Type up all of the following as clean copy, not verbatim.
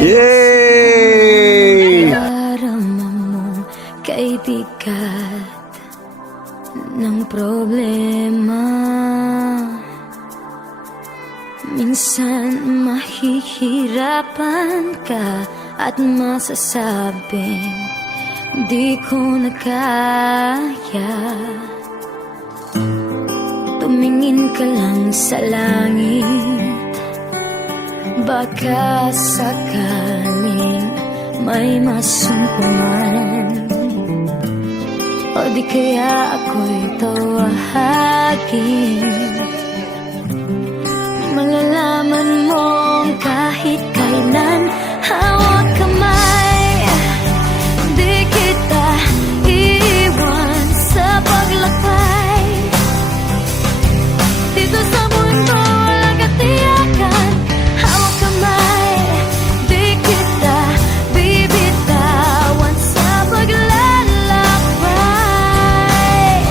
Yay! Darama mo kay bigat ng problema. Minsan mahihirapan ka at masasabing di ko na kaya. Tumingin ka lang sa langit, baka sakaling may masumpungan, o di kaya ako'y tawagin. Malalaman mong kahit kailan hawak kamay, di kita iiwan sa paglakbay. Dito sa mundo walang katiyakan, hawak kamay, di kita bibitawan sa paglalakbay.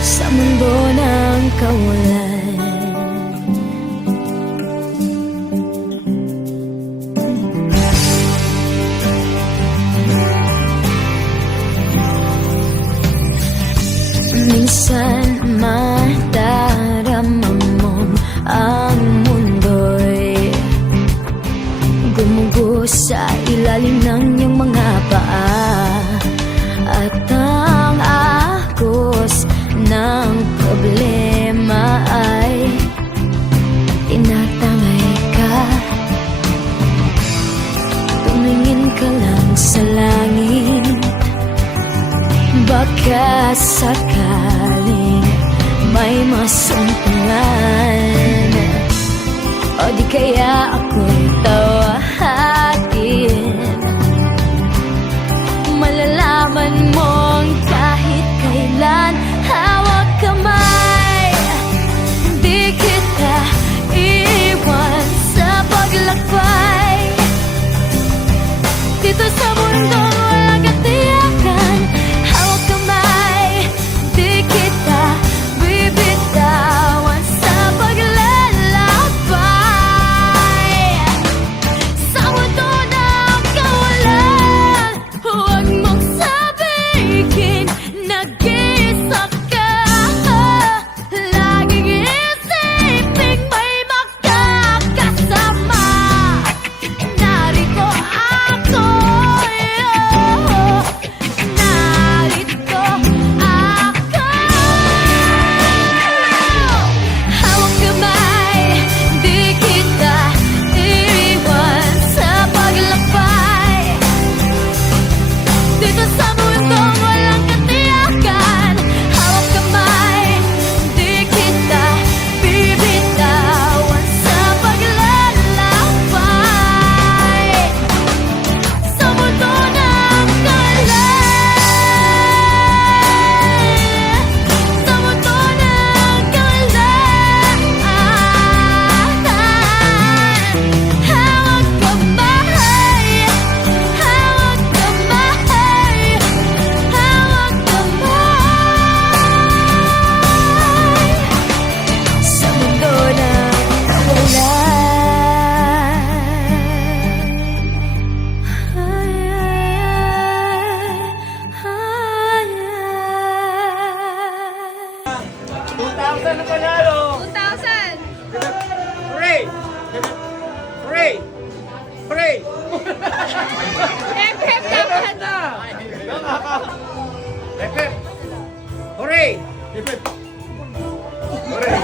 Sa mundo ng kawalan, minsan madarama mong ang mundo'y gumugos sa ilalim ng iyong mga paa, at ang agos ng problema ay tinatangay ka. Tumingin ka lang sa langit, baka sakaling may masumpungan, o di kaya ako'y tawagin. Malalaman mong kahit kailan hawak kamay, di kita iiwan sa paglakbay. Dito sa mundo walang katiyakan, hawak kamay, di kita bibitawan sa paglalakbay. Sa mundo ng kawalan, huwag mong sabihin nag-iisa ka. Laging isipin may makakasama. Narito ako, narito ako. Hawak kamay, di kita iiwan sa paglakbay. Dito sa mundong walang katiyakan, hawak kamay, di kita bibitawan sa paglalakbay. Sa mundo ng kawalan, sa mundo ng kawalan, hawak kamay, hawak kamay, hawak kamay. Sa mundo ng kawalan. 2,000 na panalo! 2,000! Pray! Pray! Pray! Hep, hep, dapat! Hep, hep! Hooray! Hep, hep! Hooray!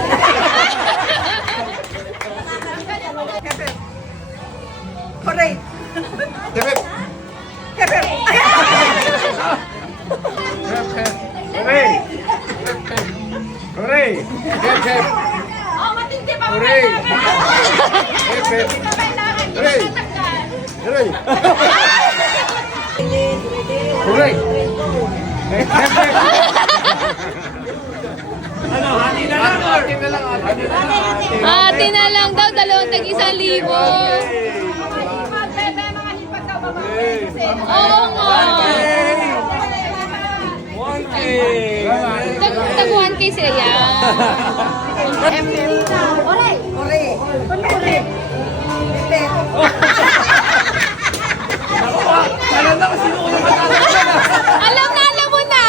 Hooray! Hep, hep! Hep, hep! Hep, hep! Hooray! Hooray! Hep, hep! Oh, matindi pa Hooray! kailangan! Hep, hep! Kailangan Hooray! tatanggal! Hooray! Hooray! Ano, hati na lang. Hati na lang. Ate na lang daw, dalawang tag 1,000. Oo nga. 1K. Tag 1K sila yan. Oray. Oray. Pepe. Alam na kung sino ko naman talaga. Alam mo na.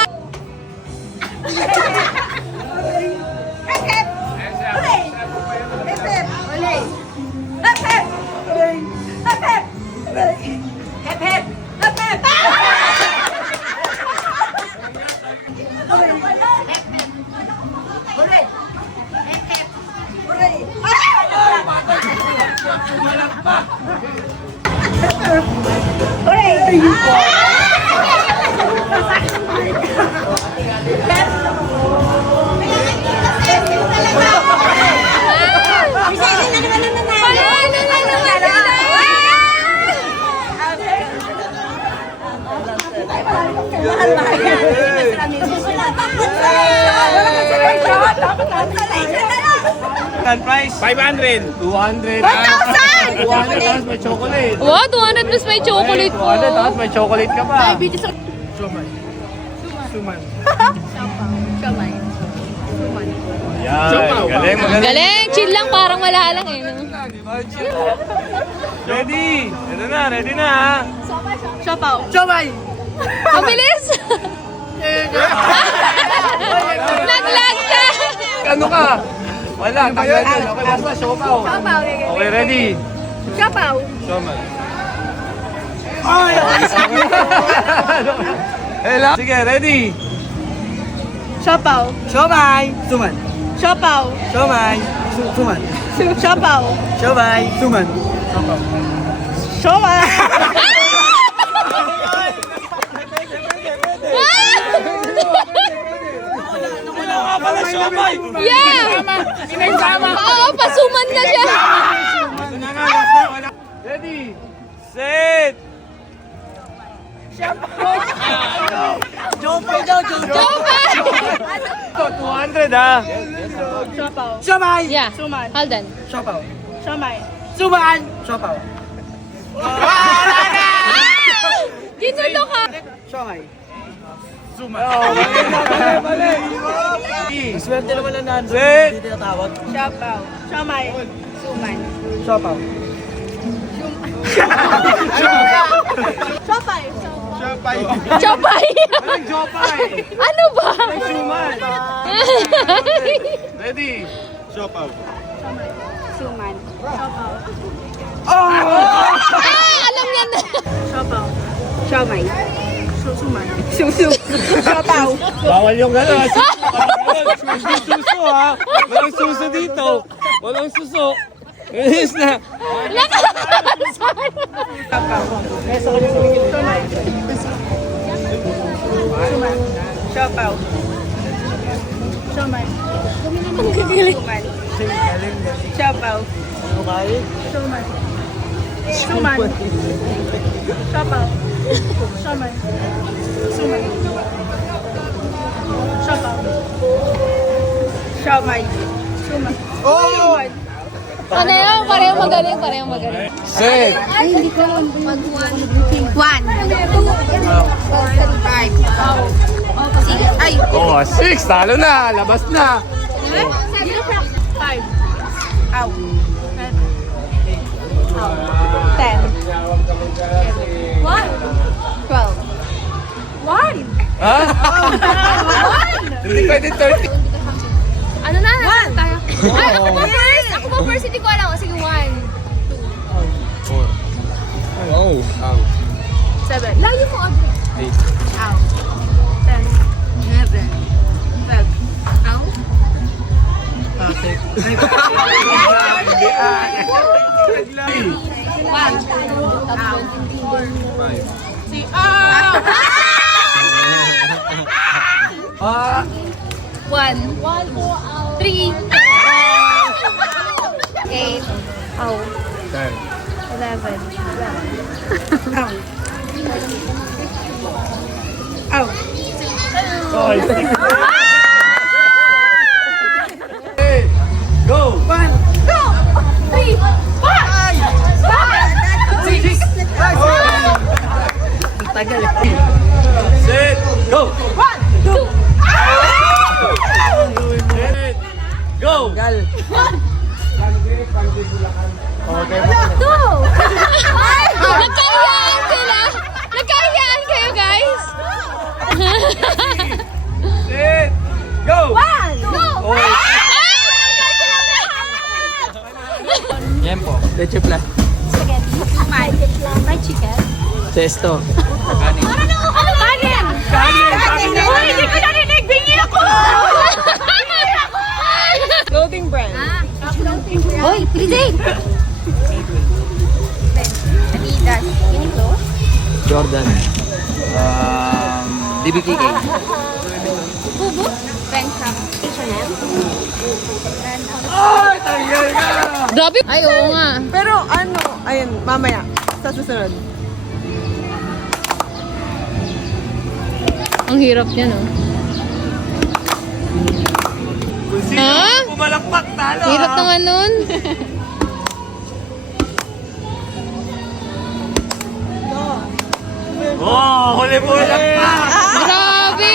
Pepe. Oray. Pepe. Oray. Pepe. Oray. Pepe. Pepe. Pepe. Oray. Oray. Oray. Panalo na naman sila. Mahal-mahal yan. Price? 500. 200. 1,000! 200 tapos may chocolate. Wow, 200 plus may chocolate po. 200 tapos may chocolate ka pa. Yan. Galing, magaling. Galing, chill lang, parang wala lang eh. No? Ready? Ready na ha. Mabilis! Naglag ka! Ano ka? Wala, tanggal yun. Okay, last na, siopaw. Okay, ready? Siopaw. Sioman. Sige, ready? Siopaw. Siomay! Suman! Siopaw. Siomay! Suman! Siopaw. Siomay! Suman! Siopaw. Wala nga pala siomay! Yeah! Oo, pasuman na siya. Ready? Set! Jopay daw! Jopay! Jopay! Ito, 200 ha. Siomay! Yeah, hold on. Siopaw! Siomay. Suman! Siopaw! Ginulo ka. Siomay! Bali. Swerte naman na nandun. Set! Hindi tinatawag. Siopaw. Siomay. Suman. Siopaw! Siopay. Jopay! Anong jopay? Ano ba? Suman. Ready? Siopaw. Suman. Siopaw. Alam niya na. Siopaw. Siomay. Suman. Siopaw. Bawal yung gano'n. Hindi suso ha. Walang suso dito. Walang suso. Yes na. Siopaw. Siomay. Ang gagaling. Suman. Siopaw. Okay? Suman. Suman. Siopaw. Siomay. Suman. Siopaw. Siomay. Suman. Oh! Ano yun? Parehong magaling. Set. Ay, hindi ko alam. 1, 2, 3, 4, 5. Ay, Oh, 6. Talo na. Labas na. 5. Ow. 10. 12. 1. Ha? Hindi pwede 30. ano na? Nasaan tayo? Ay, ako ba first? Ako ba first? Hindi ko alam. Sige, 1, 2. Oh. 7. Layo mo, Audrey. 8. Ow. 10. 11. 12. Ow. Ah. 1, 3, 8, ow, 10. 11, Ow. Ow. Go! Set! Go! Set! Go! Gal. Nagkahiyaan sila! Nagkahiyaan kayo, guys! Set! Go! Okay. Yan po. Leche plan. Fried chicken. Cesto. Kanin! Uy, hindi ko narinig! Bingi ako! Clothing brand. Hoy, Trizay! Adidas. Uniqlo. Jordan. DBKK. Bancraft. H&M. Grabe! Ay, oo nga. Pero ano, ayun, mamaya, sa susunod. Ang hirap niya, no? Kung sino Ha? pumalakpak, talo Hirap naman nun. Oh, huli pumalakpak! Grabe!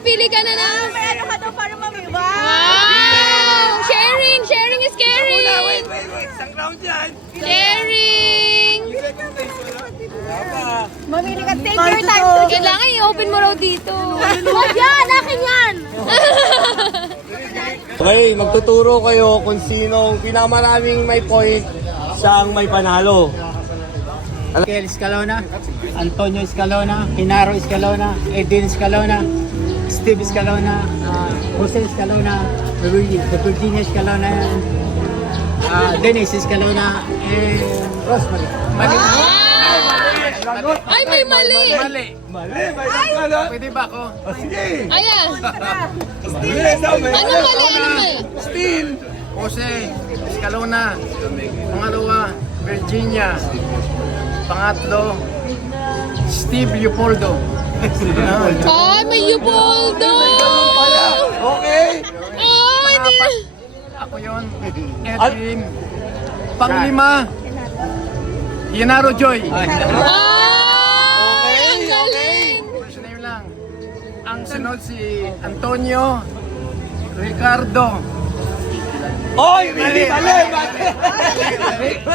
Pili ka na na. Ano ka daw para mamiwa? Wow! Sharing! Sharing is caring! Wait. Isang round yan. Sharing! Mamili ka. Take your time. Kailangan i-open mo raw dito. Huwag yan! Akin yan! Okay, magtuturo kayo kung sinong pinakamaraming may point, siya ang may panalo. Kel Escalona, Antonio Escalona, Genaro Escalona, Edwin Escalona, Steve Escalona, Jose Escalona, Virginia Escalona, Dennis Escalona, and Rosemary. Ay, may mali! Mali. Pwede ba ako? Ayan! Ano Ano mali? Still. Jose Escalona, pangalawa, Virginia, pangatlo, Steve Leopoldo. Ay, may Leopoldo! Okay. Ay, Pangapat, ako yun, Edwin. Panglima, Genaro Joy. Ay, ang galing! First name lang. Ang sunod si Antonio Ricardo. Oy, mali.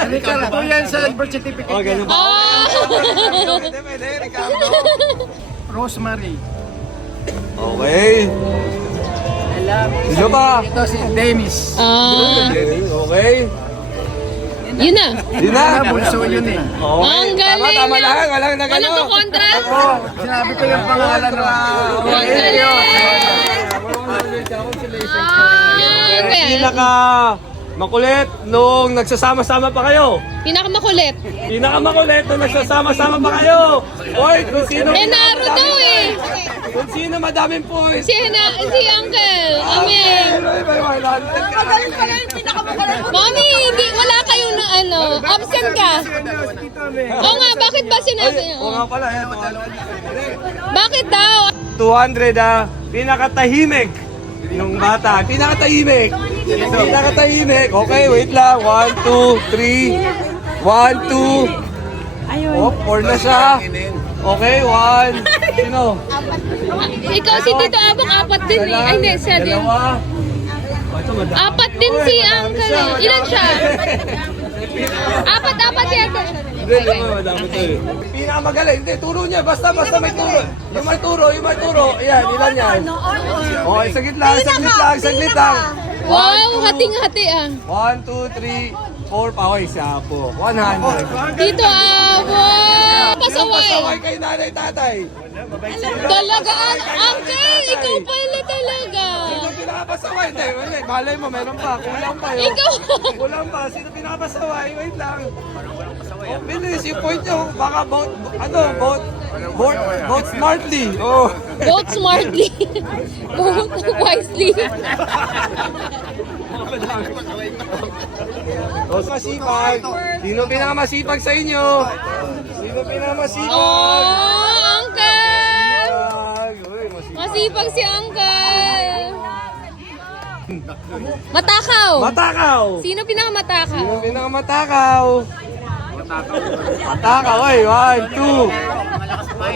Ricardo yan sa birth certificate. Oh, ganun ba? Ah! Pwede, Ricardo. Rosemary. Okay. Sino ba? Ito si Dennis. Ah, Okay. yun na. Di na. Bunso yun eh. Okay. Ang galing Tama na. lang. Walang nagano. Walang kukontra? Oo, sinabi ko yung pangalan mo. Ang galing! Ah, kaya, Pinaka makulit nung nagsasama-sama pa kayo. pinakamakulit. Pinakamakulit nung nagsasama-sama pa kayo. Oy, kung sino Genaro daw eh. Kung sino madaming points. Si Uncle. Amen. Mami, hindi, wala kayo na ano. Absent ka. Oo nga, bakit ba sinabi niya? Oo nga pala. Bakit daw? 200 pinakatahimik nung bata. Pinakatahimik. Pinakatahimik. Okay, wait lang. 1, 2, 3. 1, 2. Oh, 4 na siya. Okay, 1. Sino? Ikaw si Tito Abok, apat din eh. Ay, hindi, siya din. Dalawa. Oh, ito, madami. Apat din si Uncle eh. Ilan siya? Apat yata. Hindi, madami to eh. Pinakamagaling. Hindi, turo niya. Basta may turo. Yung may turo. Ayan, ilan yan? Okay, saglit lang. Wow, hating-hati ah. 1, 2, 3, 4 pa. Okay, siya po. 100. Tito Abok! Pasaway Pasaway! kay nanay, tatay. Talaga, Uncle! Ikaw pala talaga! Sino pinakapasaway? Hindi, wala. Malay mo, meron pa. Kulang pa yun. Ikaw! Kulang pa. Sino pinakapasaway? Wait lang. Oh, bilis, yung point nyo. Baka vote smartly. Oh. Vote smartly. Vote wisely. Masipag. Sino pinakamasipag sa inyo? Sino pinakamasipag? Oh, Masipag si Uncle. Matakaw. Matakaw. Sino pinakamatakaw? Sino pinakamatakaw? Matakaw, oy. 1,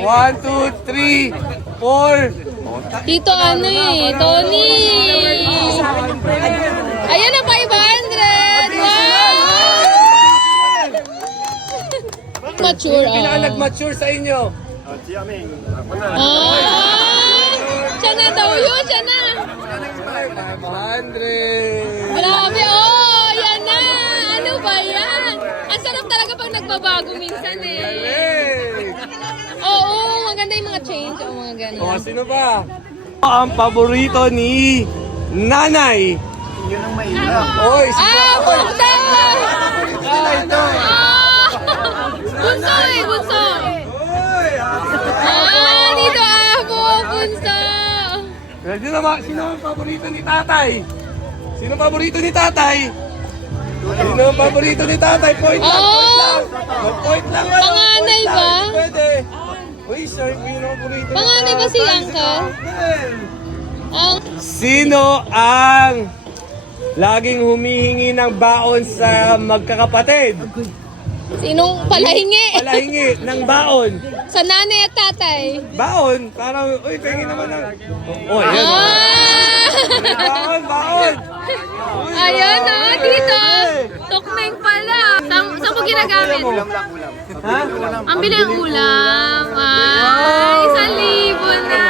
2, 3, 4. Dito ano eh, Tony. Ayan ang 500. Wow! Mature. Pinaka nag-mature sa inyo. Siya na daw yun, siya na. 500. Grabe, oh, yan na. Ano ba yan? Ang sarap talaga pag nagbabago minsan eh. Hey. Oo, maganda yung mga change. Oo, mga ganun. O, sino ba? Ang paborito ni Nanay. Yun ang mahirap. Oy, si Bunso! Nanay ito. Bunso eh, bunso. Oy, Dito ako, bunso. Sino ang paborito ni Tatay? Sino ang paborito ni Tatay? Sino ang paborito ni Tatay? Point lang, point lang. Mag-point lang. Panganay Point ba? lang, pwede. Uy, sorry, sino ang paborito ni Panganay ba si Tatay? Uncle? Ang Sino ang laging humihingi ng baon sa magkakapatid? sinong palahingi? Palahingi ng baon. Sa nanay at tatay. Baon? Parang, uy, pengi naman ng... Oh, yan. Baon, baon. Ayan na, dito. Tukmeng pala. Saan mo ginagamit? Ha? Ang bilang ulam. Ay, 1,000 na.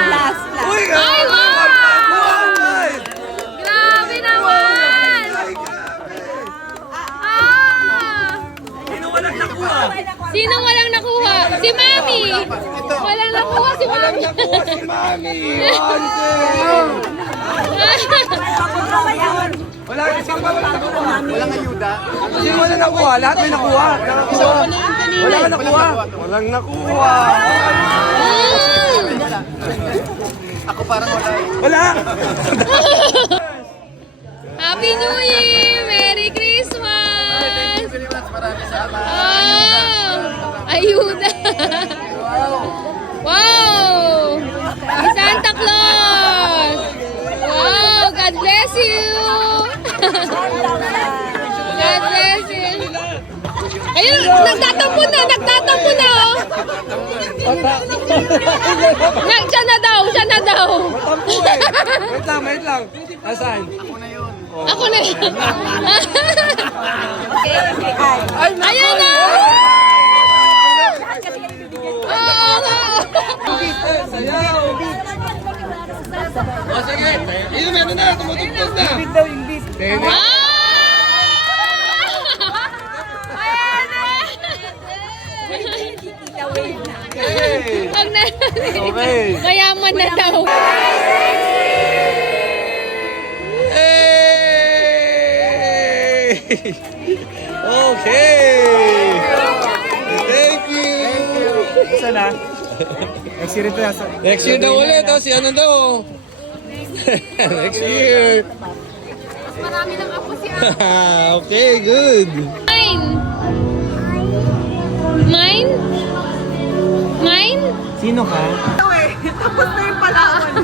Uy, Ay, wow! Grabe naman! Sinong walang nakuha? Si Mami! Walang nakuha si Mami. Nakuha si Mami. Wala, sino ba wala nakuha? Walang ayuda. Sino wala nakuha? Lahat may nakuha. Wala ka nakuha. Walang nakuha. Ako parang wala. Wala. Happy New Year! Merry Christmas! Very much. Maraming salamat. Ayuda! Wow! Si Santa Claus! Wow! God bless you! God bless you! Ayun! Nagtatampo na! Nagtatampo na! Oh! Siya na daw! Siya na daw! Matampo eh. Wait lang. Asan? Ako na yun! Ayan na! Oo nga! Sayaw! O sige, yun meron na, tumutugtog na. Bibit daw yung bibit. Pag na, Okay. mayaman na daw. Hey! Okay! Thank you! Isa na. Next year ito. Next year daw ulit, oh, si ano daw. Next year. Marami ng apo si Okay, good. Mine! Mine? Mine? Sino ka? Tapos na yung palawan.